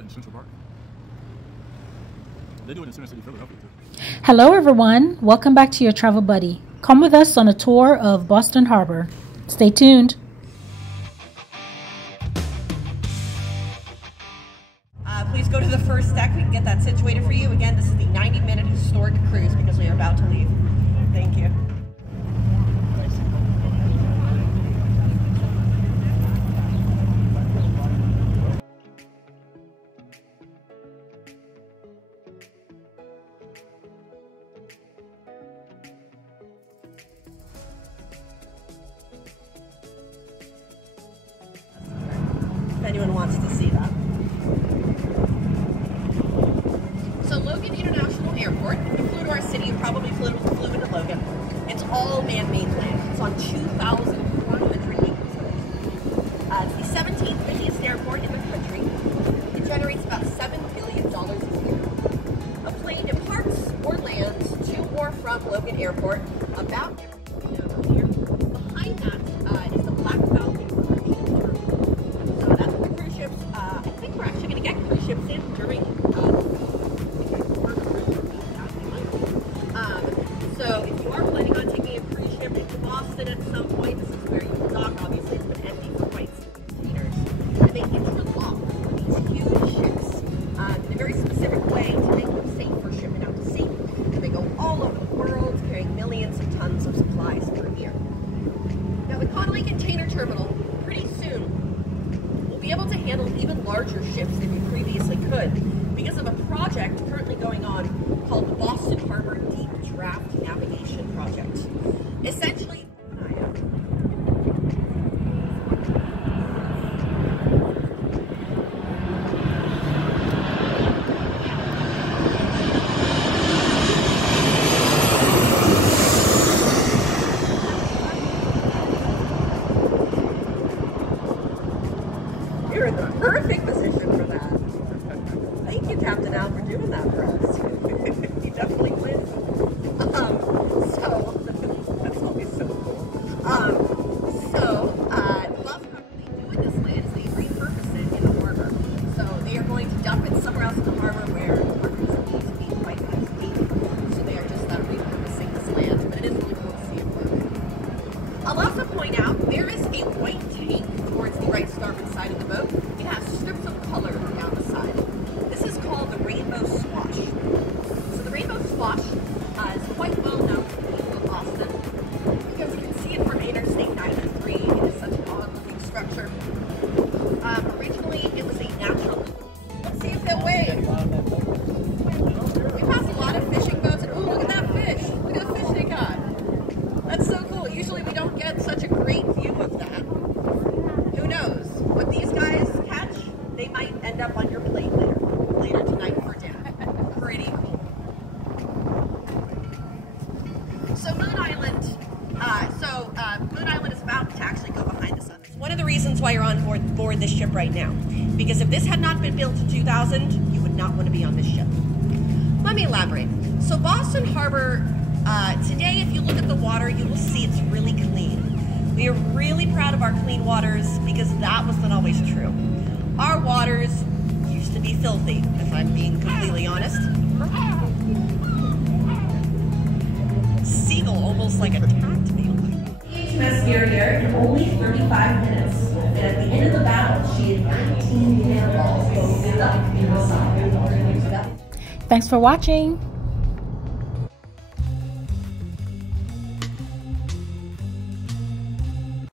it in Central Park. They do it in Center City, Philadelphia too. Hello everyone, welcome back to your travel buddy. Come with us on a tour of Boston Harbor. Stay tuned. Please go to the first deck. We can get that situated for you. Again, this is the 90-minute historic cruise because we are about to leave. Thank you. If anyone wants to see that. So Logan International Airport, if you flew to our city, you probably flew into Logan. It's all man-made land. It's on 2,400 acres. It's the 17th busiest airport in the country. It generates about $7 billion a year. A plane departs or lands to or from Logan Airport about every year. Behind that is the Black Falcon cruise ship terminal. So that's where cruise ships, I think we're actually going to get cruise ships in during so if you are planning on taking a cruise ship into Boston at some point, this is where you will dock. Obviously, it's been empty for quite some years. And they interlock with these huge ships in a very specific way to make them safe for shipment out to sea. And they go all over the world, carrying millions of tons of supplies per year. Now, the Connolly Container Terminal, pretty soon, will be able to handle even larger ships than we previously could because of a project currently going on called the Boston Harbor Deep Draft Navigation Project. Essentially, you're in the perfect position for that. Thank you, Captain Al, for doing that for us. You definitely win. So that's always so cool. The Boston Harbor, what they do with this land is they repurpose it in the harbor. So they are going to dump it somewhere else in the harbor where the harbor doesn't need to be quite as deep. So they are just repurposing this land, but it is really cool to see it work. I'll also point out there is a white tank towards the right starboard side of the boat. It has strips of color down the side. This is called the rainbow swash. So the rainbow swash is quite well known to the people of Boston because you can see it from Interstate 93. It is such an odd-looking structure. Originally, it was a natural. Let's see if they'll wave. We pass a lot of fishing boats, and oh, look at that fish! Look at the fish they got. That's so cool. Usually, we don't get such a great view of that. Who knows? What these guys catch, they might end up on your plate later tonight for dinner. Pretty cool. So Moon Island, Moon Island is about to actually go behind the sun. It's one of the reasons why you're on board this ship right now. Because if this had not been built in 2000, you would not want to be on this ship. Let me elaborate. So Boston Harbor, today if you look at the water, you will see it's really clean. We are really proud of our clean waters because that was not always true. Our waters used to be filthy, if I'm being completely honest. Seagull almost like attacked me. HMS Barrier in only 35 minutes. And at the end of the battle, she had 19 cannonballs stuck in the side. Thanks for watching.